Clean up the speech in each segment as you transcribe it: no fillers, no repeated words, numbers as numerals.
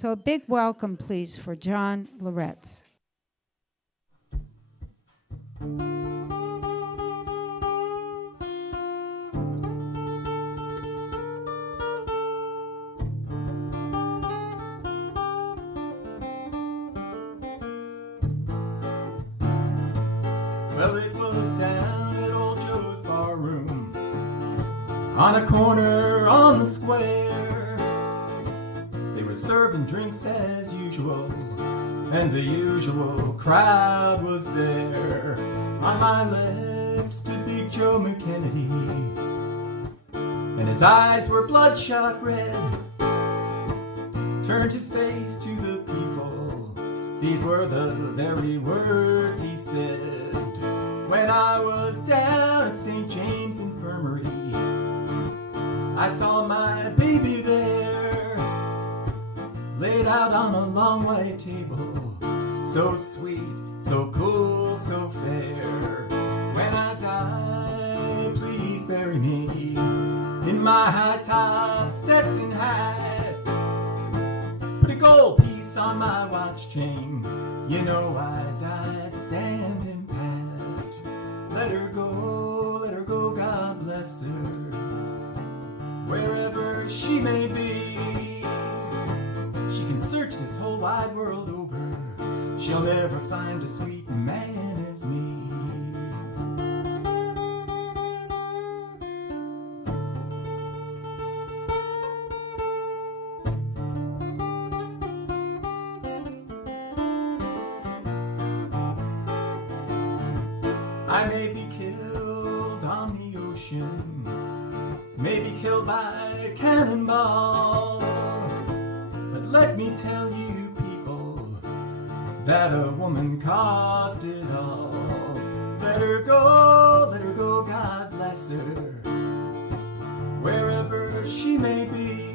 So a big welcome, please, for John Loretz. Well, it was down at old Joe's bar room, on a corner on the square. They were serving drinks as usual, and the usual crowd was there. On my left stood Big Joe McKennedy, and his eyes were bloodshot red. Turned his face to the people, these were the very words he said. When I was down at St. James Infirmary, I saw my baby there, laid out on a long white table, so sweet, so cool, so fair. When I die, please bury me in my high-top Stetson hat. Put a gold piece on my watch chain, you know I died standing pat. Let her go, God bless her, wherever she may be. She can search this whole wide world over, she'll never find a sweet man as me. I may be killed on the ocean, may be killed by a cannonball, but let me tell you people that a woman caused it all. Let her go, God bless her, wherever she may be.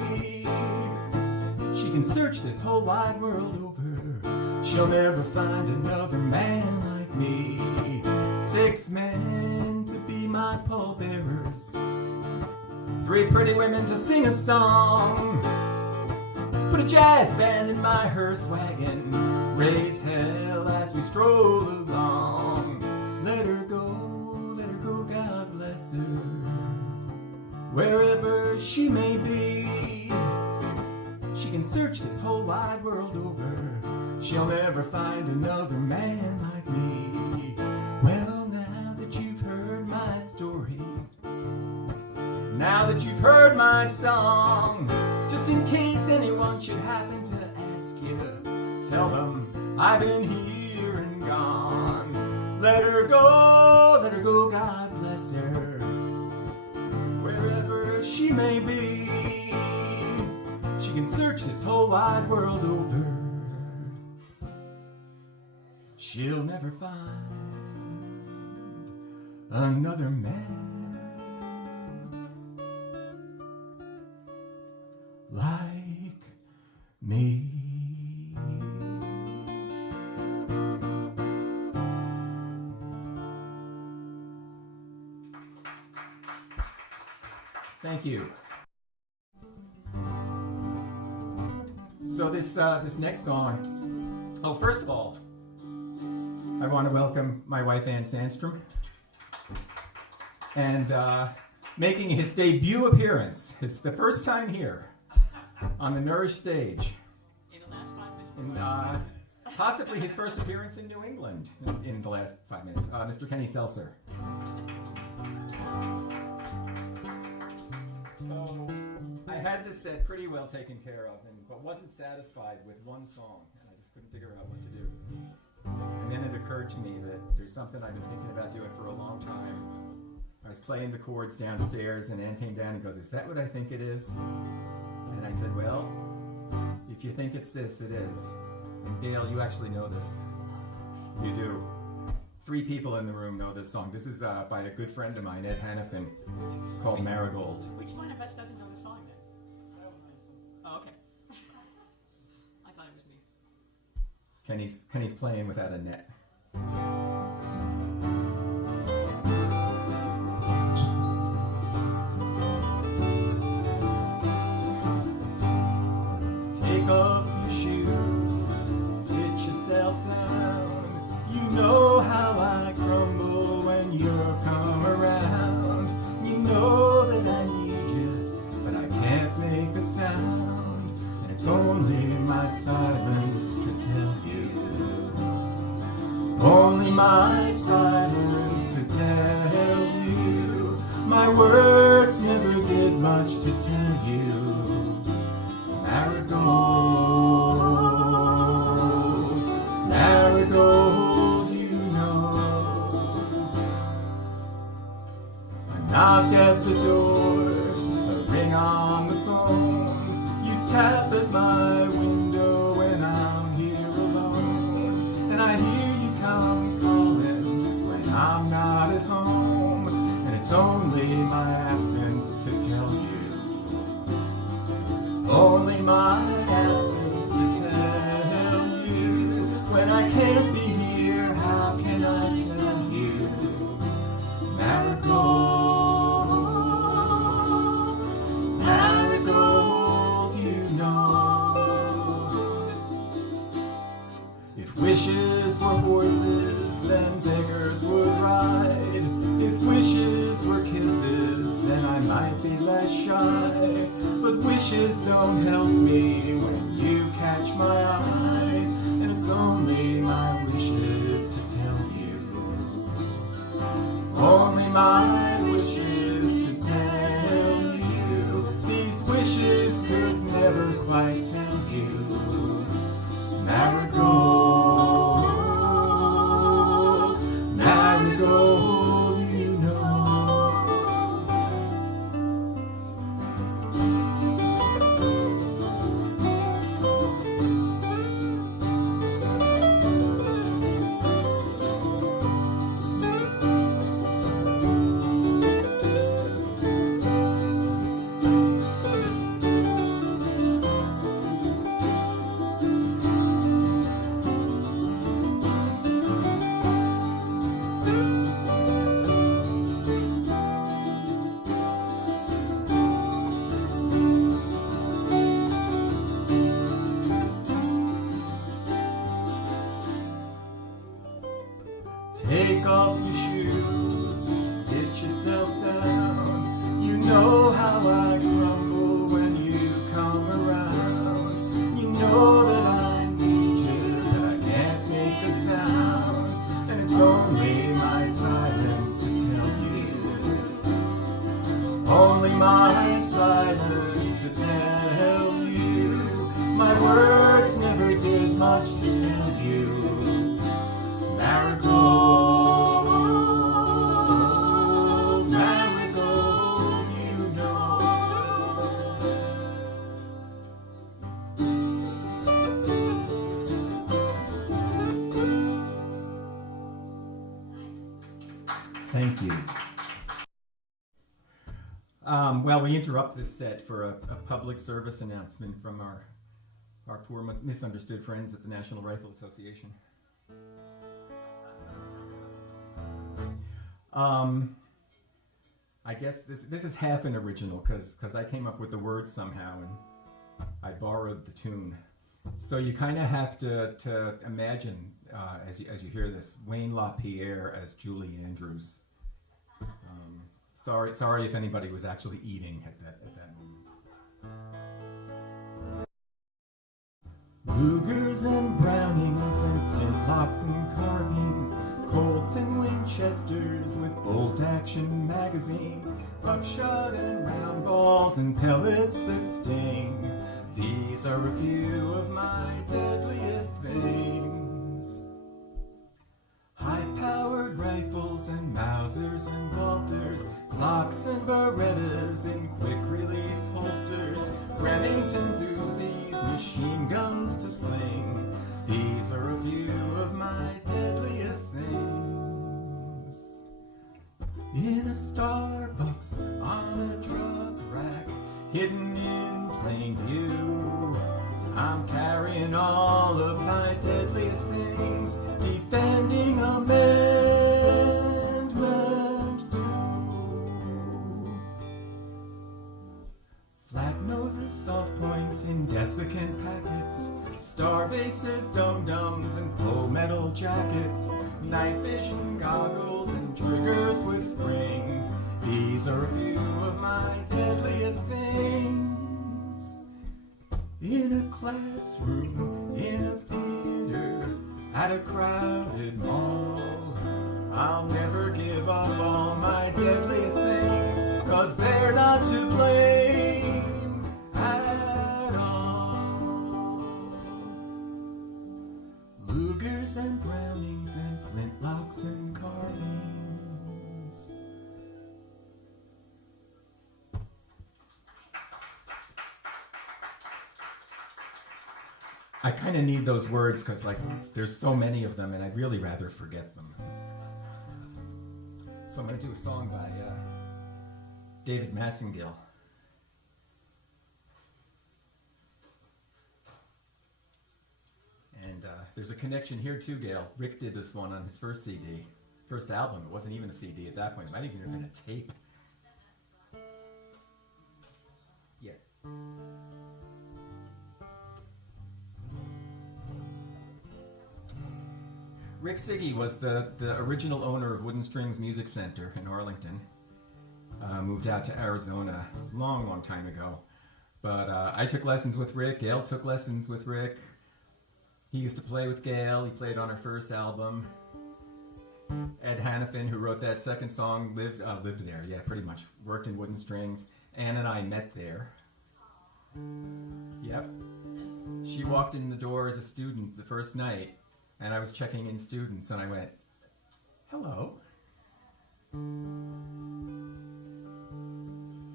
She can search this whole wide world over, she'll never find another man like me. 6 men to be my pallbearers, 3 pretty women to sing a song. Put a jazz band in my hearse wagon, raise hell as we stroll along. Let her go, God bless her, wherever she may be. She can search this whole wide world over, she'll never find another man like me. Well, now that you've heard my story, now that you've heard my song, just in case anyone should happen to ask you, tell them I've been here and gone. Let her go, God bless her, wherever she may be. She can search this whole wide world over, she'll never find another man like me. Thank you. So this next song, oh, first of all, I want to welcome my wife Ann Sandstrom, and making his debut appearance. It's the first time here on the Nourish stage. In the last 5 minutes? Possibly his first appearance in New England in the last 5 minutes. Mr. Kenny Selcer. So I had this set pretty well taken care of, but wasn't satisfied with one song, and I just couldn't figure out what to do. And then it occurred to me that there's something I've been thinking about doing for a long time. I was playing the chords downstairs, and Ann came down and goes, "Is that what I think it is?" And I said, "Well, if you think it's this, it is." And Dale, you actually know this. You do. 3 people in the room know this song. This is by a good friend of mine, Ed Hannafin. It's called Marigold. Which one of us doesn't know the song then? Oh, okay. I thought it was me. Kenny's playing without a net. Take off your it's only my silence to tell you. Only my silence to tell you. My words never did much to tell you. Marigold, marigold, you know. I knock at the door, a ring on the phone. You tap at my window when I'm here alone. And I hear you come calling when I'm not at home. And it's only my absence to tell you. Only my absence to tell you. When I can't be here, how can I tell you? Marigold, marigold, you know. If wishes were horses, then beggars would ride. If wishes were kisses, then I might be less shy. But wishes don't help me when you catch my eye. And it's only my wishes to tell you. Only my wishes to tell you. These wishes could never quite tell you. Marigold, marigold, you know. Take off your shoes, sit yourself down. You know how I crumble when you come around. You know that I need you, that I can't make a sound. And it's only my silence to tell you. Only my silence to tell you. My words never did much to tell you. Marigold, marigold, you know. Thank you. Well, we interrupt this set for a public service announcement from our poor misunderstood friends at the National Rifle Association. I guess this is half an original because I came up with the words somehow and I borrowed the tune. So you kind of have to imagine as you hear this, Wayne LaPierre as Julie Andrews. Sorry if anybody was actually eating at that moment. Lugers and Brownings and flintlocks and carbines, Colts and Winchesters with bolt-action magazines, buckshot and round balls and pellets that sting. These are a few of my deadliest things. High-powered rifles and Mausers and Walters, Glocks and Berettas in quick-release holsters, Remingtons, Uzis, machine guns to sling. These are a few of my deadliest things. In a Starbucks, on a drug rack, hidden in plain view, I'm carrying all of my deadliest things, defending Amendment 2. Flat noses, soft points in desiccant packets, star bases, dum-dums, and full metal jackets, night vision goggles and triggers with springs. These are a few of my deadliest things. in a classroom, in a theater, at a crowded mall. I'll never give up all my deadliest things, 'cause they're not to blame at all. Lugers and Brownings and flintlocks and carbines. I kind of need those words because, like, there's so many of them, and I'd really rather forget them. So I'm going to do a song by David Massengill. And there's a connection here too, Gail. Rick did this one on his first CD, first album. It wasn't even a CD at that point. It might even have been a tape. Yeah. Rick Siggy was the original owner of Wooden Strings Music Center in Arlington. Moved out to Arizona long time ago. But I took lessons with Rick. Gail took lessons with Rick. He used to play with Gail. He played on her first album. Ed Hannafin, who wrote that second song, lived there. Yeah, pretty much. Worked in Wooden Strings. Ann and I met there. Yep. She walked in the door as a student the first night. And I was checking in students, and I went, hello.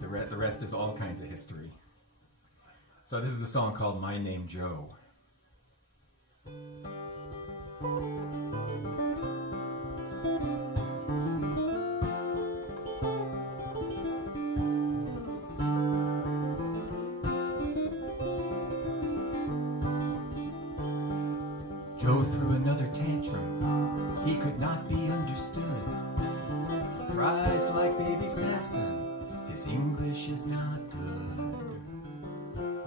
The rest is all kinds of history. So this is a song called My Name Joe. Joe threw another tantrum. He could not be understood. Cries like baby Samson. His English is not good.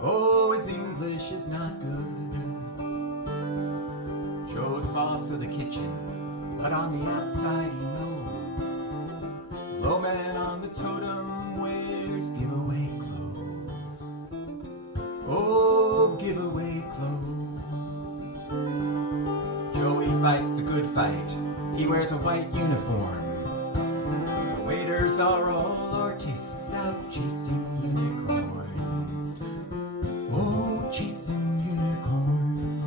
Oh, his English is not good. Joe's boss of the kitchen, but on the outside he knows. Low man on the totem wears giveaway clothes. Oh, giveaway clothes. Fights the good fight. He wears a white uniform. The waiters are all artists out chasing unicorns. Oh, chasing unicorns.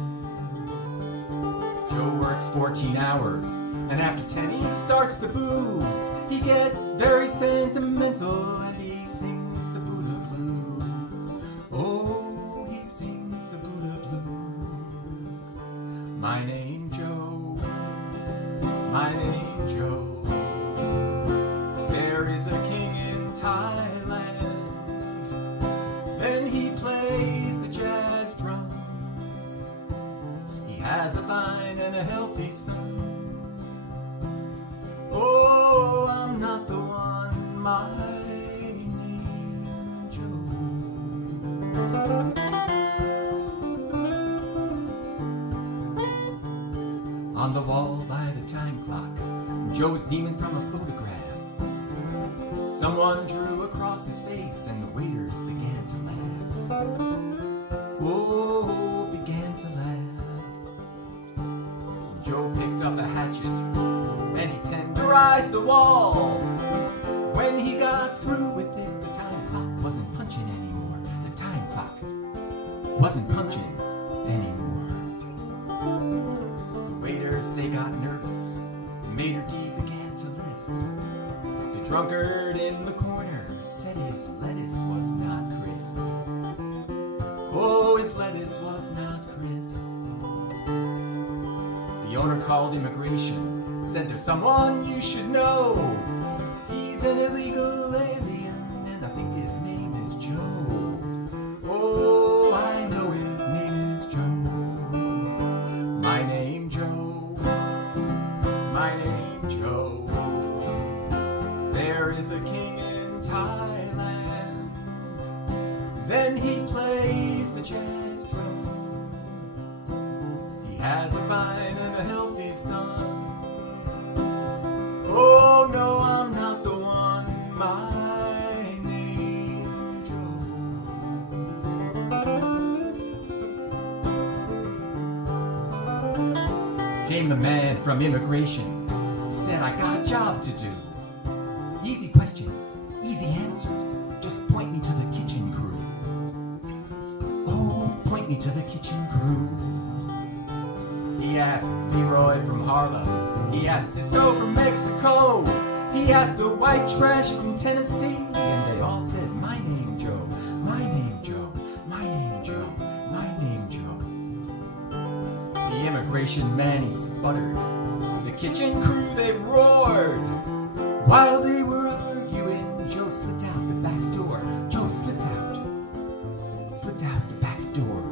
Joe works 14 hours, and after 10 he starts the booze. He gets very sentimental, and he sings the Buddha blues. Oh, he sings the Buddha blues. My name Joe, my name Joe. There is a king in Thailand. Then he plays the jazz drums. He has a fine and a healthy son. Oh, I'm not the one, my name Joe. On the wall by the time clock, Joe's beaming from a photograph. Someone drew across his face and the waiters began to laugh. Oh, began to laugh. Joe picked up a hatchet and he tenderized the wall. When he got through with it, the time clock wasn't punching anymore. The time clock wasn't punching anymore. They got nervous. Mater D began to lisp. The drunkard in the corner said his lettuce was not crisp. Oh, his lettuce was not crisp. The owner called immigration, said there's someone you should know. He's an illegal alien, and I think his name is Joe. Oh, I know his name is Joe. My name Joe. My name Joe. There is a king in Thailand. Then he plays the jazz drums. He has a fine and a healthy son. Oh no, I'm not the one, my came the man from immigration. Said I got a job to do. Easy questions, easy answers. Just point me to the kitchen crew. Oh, point me to the kitchen crew. He asked Leroy from Harlem. He asked Cisco from Mexico. He asked the white trash from Tennessee. And they all said, my name Joe, my name Joe, my name Joe, my name Joe. The immigration man, he sputtered. The kitchen crew, they roared. While they were arguing, Joe slipped out the back door. Joe slipped out the back door.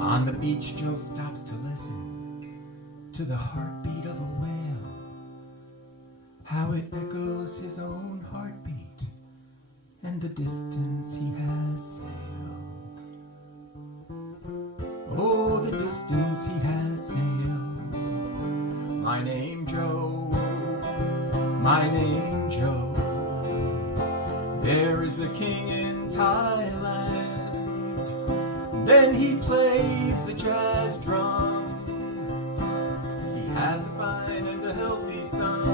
On the beach, Joe stops to listen to the heartbeat of a whale, how it echoes his own heartbeat and the distance he has sailed. Oh, the distance he has sailed. My name Joe, my name Joe. There is a king in Thailand. Then he plays the jazz drums. He has a fine and a healthy son.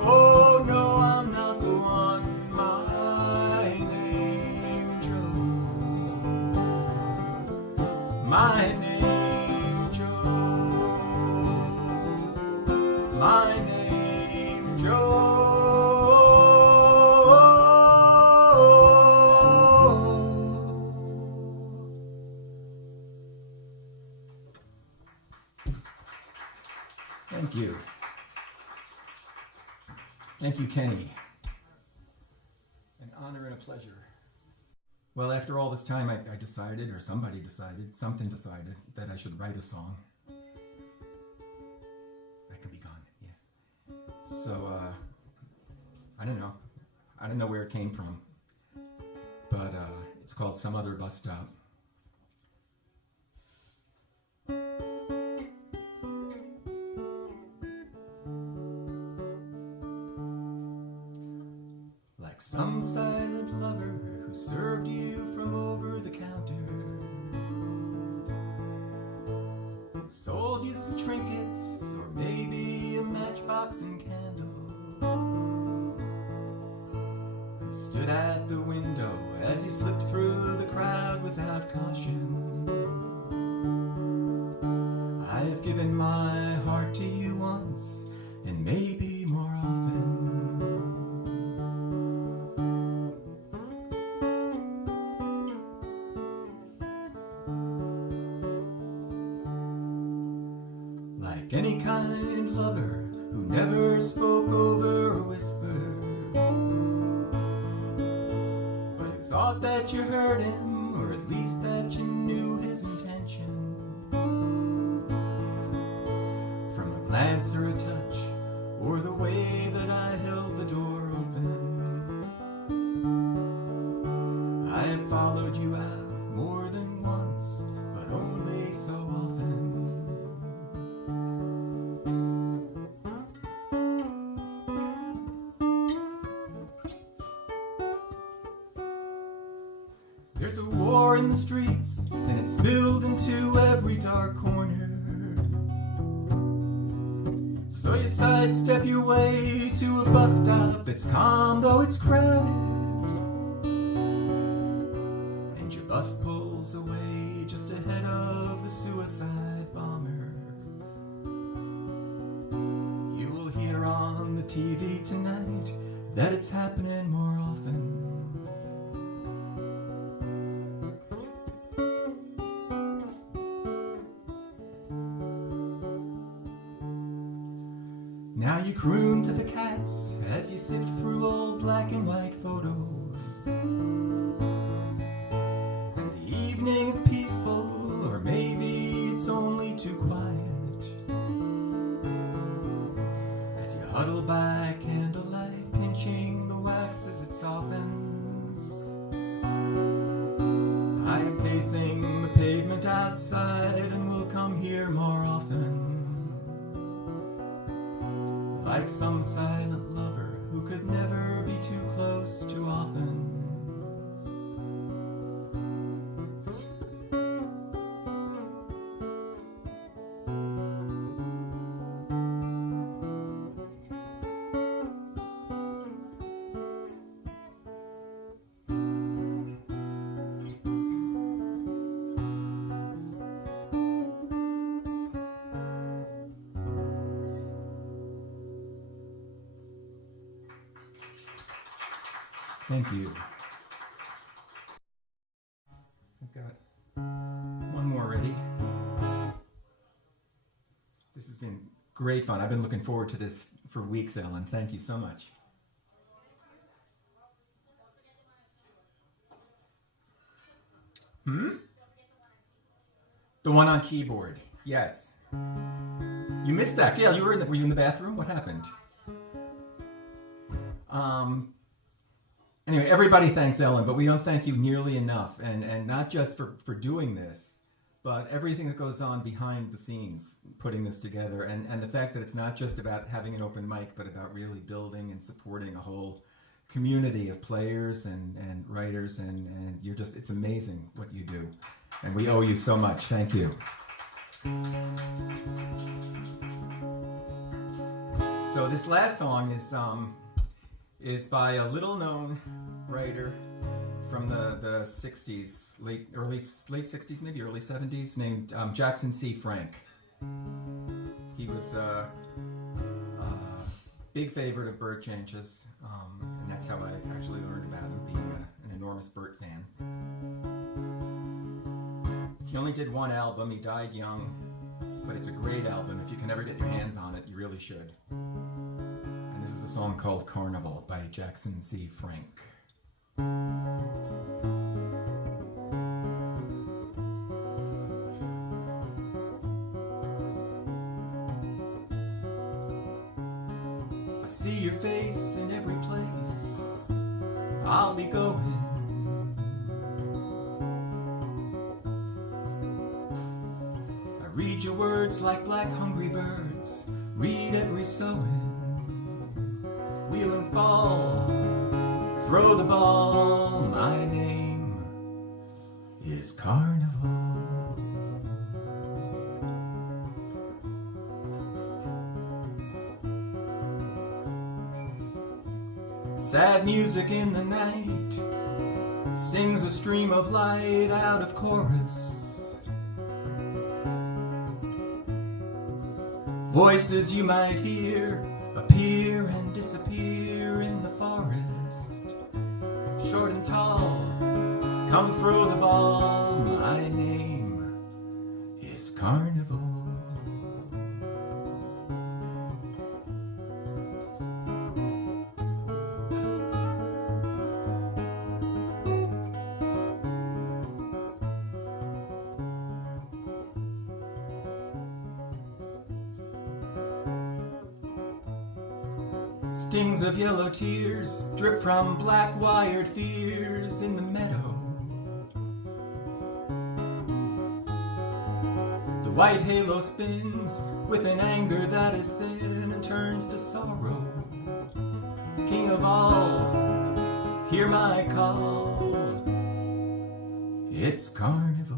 Oh no, I'm not the one. My name Joe. My name Joe. My name Joe. Thank you. Thank you, Kenny. An honor and a pleasure. Well, after all this time, I decided, or somebody decided, something decided, that I should write a song. That could be gone, yeah. So, I don't know. I don't know where it came from. But it's called Some Other Bus Stop. Like some silent lover who served you from over the counter, who sold you some trinkets or maybe a matchbox and candle, who stood at the window as you slipped through the crowd without caution. I've given my heart to you once and maybe more often. Like any kind lover who never spoke over a whisper, but who thought that you heard him, or at least that you knew his intention. From a glance or a touch, or the way that I held the door open, I have followed you out more than once, but only so often. There's a war in the streets, and it's spilled into every dark corner. So you sidestep your way to a bus stop that's calm though it's crowded, and your bus pulls away just ahead of the suicide bomber. You will hear on the TV tonight that it's happening more often. Now you croon to the cats as you sift through old black and white photos, and the evening's peaceful, or maybe it's only too quiet, as you huddle by candlelight, pinching the wax as it softens. I am pacing the pavement outside and will come come here more often, like some silent lover who could never be too close too often. Thank you. I've got one more ready. This has been great fun. I've been looking forward to this for weeks, Ellen. Thank you so much. The one on keyboard. Yes. You missed that. Yeah, were you in the bathroom? What happened? Anyway, everybody thanks Ellen, but we don't thank you nearly enough, and not just for doing this, but everything that goes on behind the scenes, putting this together, and the fact that it's not just about having an open mic, but about really building and supporting a whole community of players and writers, and it's amazing what you do, and we owe you so much. Thank you. So this last song is by a little-known writer from the 60s, late 60s, maybe early 70s, named Jackson C. Frank. He was a big favorite of Burt Jansch's, and that's how I actually learned about him, being an enormous Burt fan. He only did one album. He died young, but it's a great album. If you can ever get your hands on it, you really should. This is a song called Carnival by Jackson C. Frank. I see your face in every place I'll be going. I read your words like black hungry birds, read every sowing. Wheel and fall, throw the ball, my name is Carnival. Sad music in the night stings a stream of light out of chorus. Voices you might hear appear and disappear in the forest. Short and tall, come throw the ball, my name is Carnival. Stings of yellow tears drip from black-wired fears in the meadow. The white halo spins with an anger that is thin and turns to sorrow. King of all, hear my call. It's Carnival.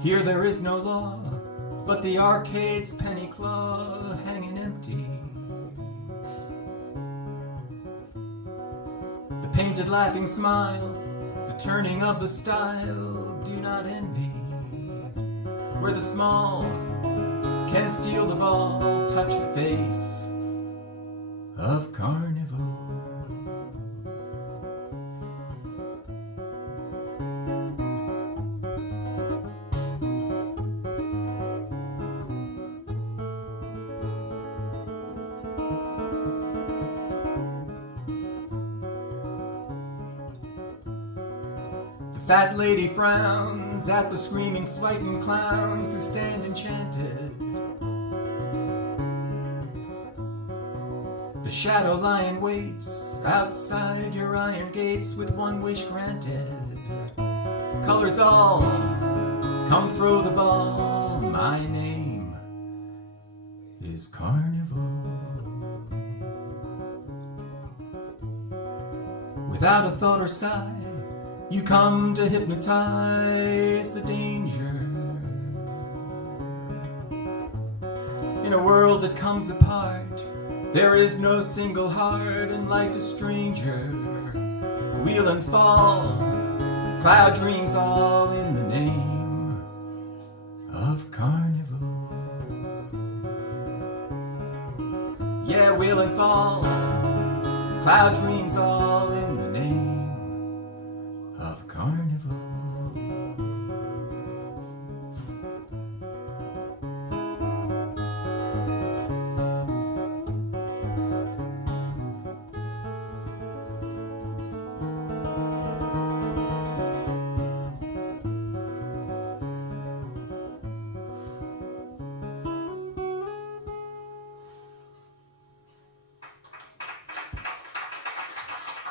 Here there is no law, but the arcade's penny claw hanging empty. The painted laughing smile, the turning of the style, do not envy. Where the small can steal the ball, touch the face of Carnival. Fat lady frowns at the screaming frightened clowns who stand enchanted. The shadow lion waits outside your iron gates with one wish granted. Colors all, come throw the ball. My name is Carnival. Without a thought or sigh, you come to hypnotize the danger. In a world that comes apart, there is no single heart, and life is stranger. Wheel and fall, cloud dreams, all in the name of Carnival. Yeah, wheel and fall, cloud dreams, all in the name of Carnival.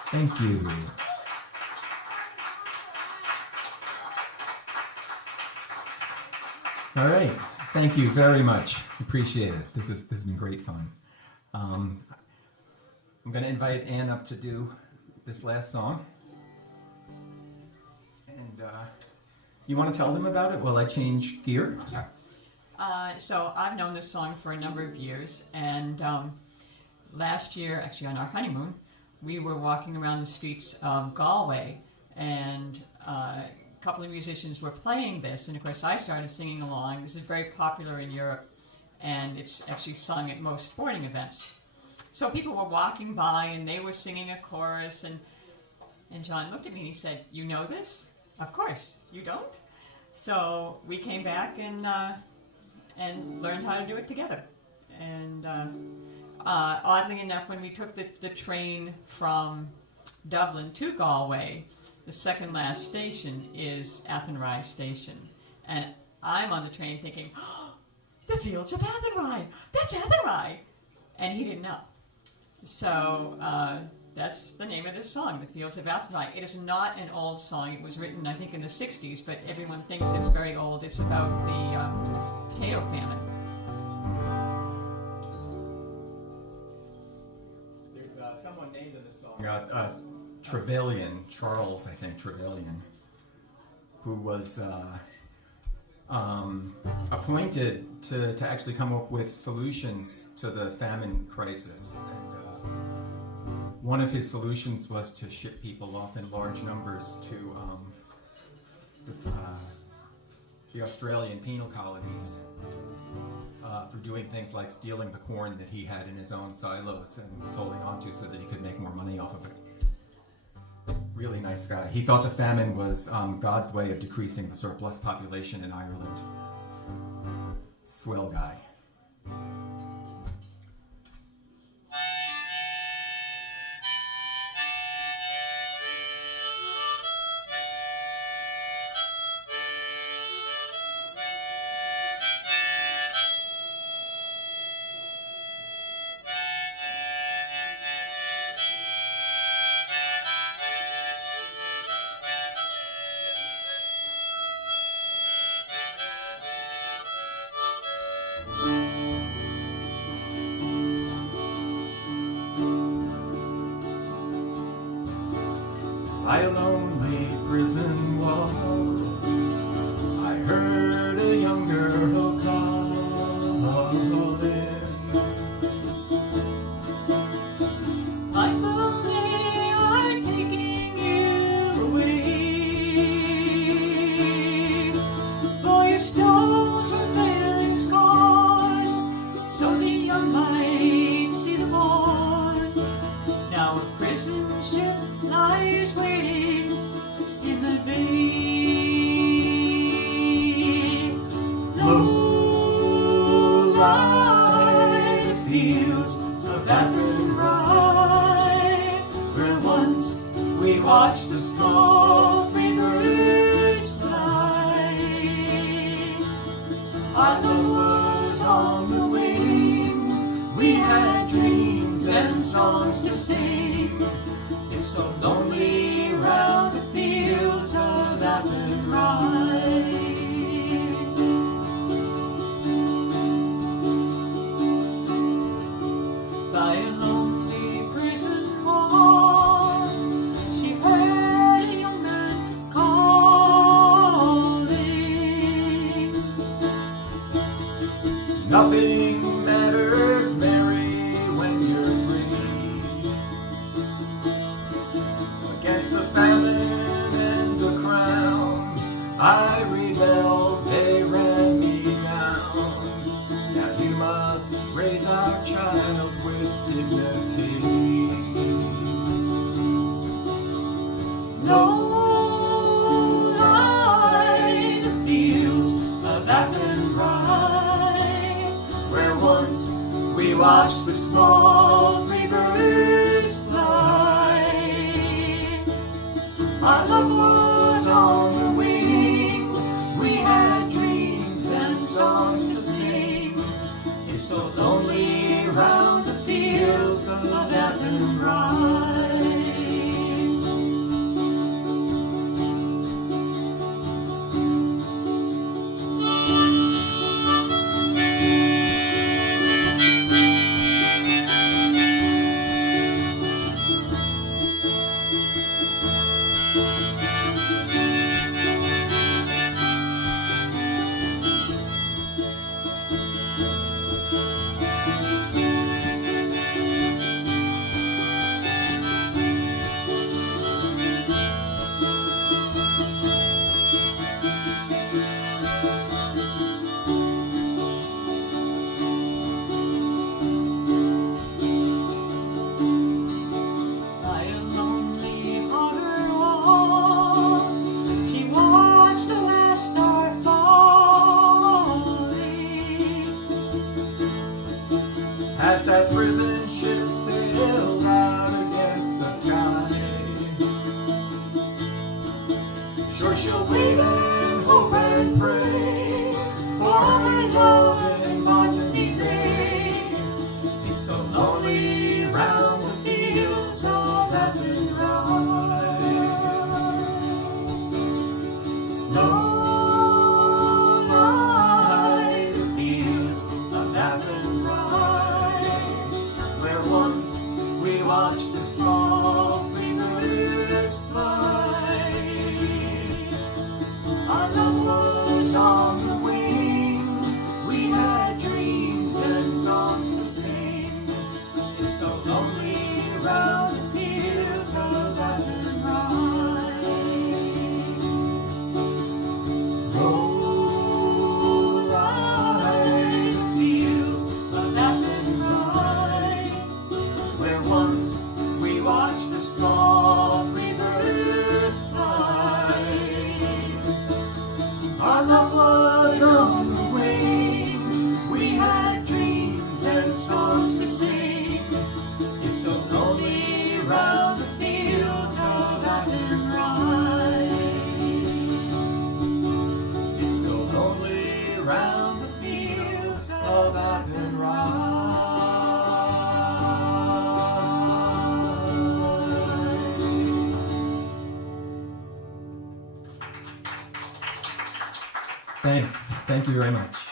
Thank you. All right. Thank you very much. Appreciate it. This has been great fun. I'm going to invite Ann up to do this last song. And you want to tell them about it while I change gear? Sure. So I've known this song for a number of years, and last year, actually on our honeymoon, we were walking around the streets of Galway, and a couple of musicians were playing this, and of course I started singing along. This is very popular in Europe, and it's actually sung at most sporting events. So people were walking by, and they were singing a chorus, and John looked at me and he said, "You know this?" "Of course. You don't?" So we came back and learned how to do it together. And oddly enough, when we took the train from Dublin to Galway, the second last station is Athenry Station. And I'm on the train thinking, "Oh, the fields of Athenry! That's Athenry!" And he didn't know. So that's the name of this song, The Fields of Athenry. It is not an old song. It was written, I think, in the 60s, but everyone thinks it's very old. It's about the potato famine. Someone named in this song, Trevelyan, Charles, I think, Trevelyan, who was appointed to actually come up with solutions to the famine crisis. And one of his solutions was to ship people off in large numbers to the Australian penal colonies. For doing things like stealing the corn that he had in his own silos and was holding on to so that he could make more money off of it. Really nice guy. He thought the famine was God's way of decreasing the surplus population in Ireland. Swell guy. By a lonely prison wall, I heard a young girl calling. I thought they were taking you away, for your stones were failing scorn, so the young might see the morn. Now a prison ship lies waiting in the bay. Low lie the fields of Athenry, where once we watched the slow free bird songs to sing. It's so lonely round the fields of Athenry. By a lonely prison wall, she heard a young man calling. Nothing matters, Mary, when you're free. Against the famine and the crown, I rebelled, they ran me down. Now you must raise our child with dignity. Low lie the fields of Athenry, where once we watched the small free birds fly. Our love was on the wing, we had dreams and songs to sing. It's so lonely round the fields of Athenry. By a lonely harbor wall, she watched the last star falling. As that prison ship sailed out against the sky, sure she'll wait and hope and pray for her love and Martini Bay. It's so lonely round the fields of Athenry. Low lie the fields of Athenry, where once we watched the small free birds fly. Our love was on the wing, we had dreams and songs to sing. It's so lonely round the fields of Athenry. Low lie the fields of Athenry, where once we watched the small free birds fly. Our love was on the wing, we had dreams and songs to sing. It's so lonely round the fields of Athenry. It's so lonely round the fields of Athenry. Thanks. Thank you very much.